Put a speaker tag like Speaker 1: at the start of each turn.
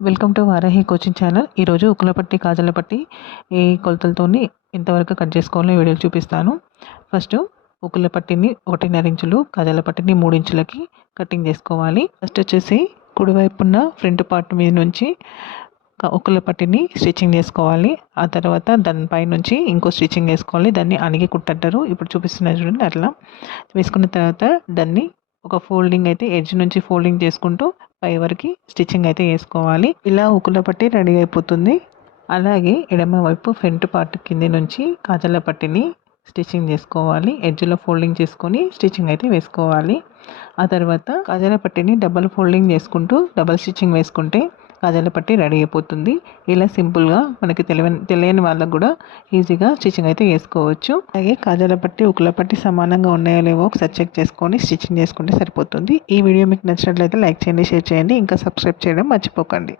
Speaker 1: Welcome to Varahi coaching channel ఈరోజు ఉక్కుల పట్టి కాజల పట్టి ఈ ఎంతవరకు కట్ చేసుకోవాలో వీడియోలు చూపిస్తాను. ఫస్ట్ ఉక్కుల పట్టిని ఒకటిన్నర ఇంచులు కాజల పట్టిని మూడు ఇంచులకి కటింగ్ చేసుకోవాలి. ఫస్ట్ వచ్చేసి కుడివైపున్న ఫ్రంట్ పార్ట్ మీద నుంచి ఉక్కులపట్టిని ఉక్కుల పట్టిని స్టిచ్చింగ్ చేసుకోవాలి. ఆ తర్వాత దానిపై నుంచి ఇంకో స్టిచ్చింగ్ వేసుకోవాలి దాన్ని అణిగి కుట్టంటారు. ఇప్పుడు చూపిస్తున్నారు చూడండి అట్లా. వేసుకున్న తర్వాత దాన్ని ఒక ఫోల్డింగ్ అయితే ఎడ్జ్ నుంచి ఫోల్డింగ్ చేసుకుంటూ పై వరకు స్టిచ్చింగ్ అయితే వేసుకోవాలి. ఇలా ఉక్కుల పట్టి రెడీ అయిపోతుంది. అలాగే ఎడమ వైపు ఫ్రంట్ పార్ట్ కింది నుంచి కాజల పట్టిని స్టిచ్చింగ్ చేసుకోవాలి. ఎడ్జ్లో ఫోల్డింగ్ చేసుకొని స్టిచ్చింగ్ అయితే వేసుకోవాలి. ఆ తర్వాత కాజల పట్టిని డబల్ ఫోల్డింగ్ చేసుకుంటూ డబల్ స్టిచ్చింగ్ వేసుకుంటే కాజాల పట్టి రెడీ అయిపోతుంది. ఇలా సింపుల్గా మనకి తెలియని తెలియని వాళ్ళకు కూడా ఈజీగా స్టిచ్చింగ్ అయితే వేసుకోవచ్చు అలాగే కాజాల పట్టి ఉకుల పట్టి సమానంగా ఉన్నాయో లేవో ఒకసారి చెక్ చేసుకొని స్టిచ్చింగ్ చేసుకుంటే సరిపోతుంది. ఈ వీడియో మీకు నచ్చినట్లయితే లైక్ చేయండి షేర్ చేయండి. ఇంకా సబ్స్క్రైబ్ చేయడం మర్చిపోకండి.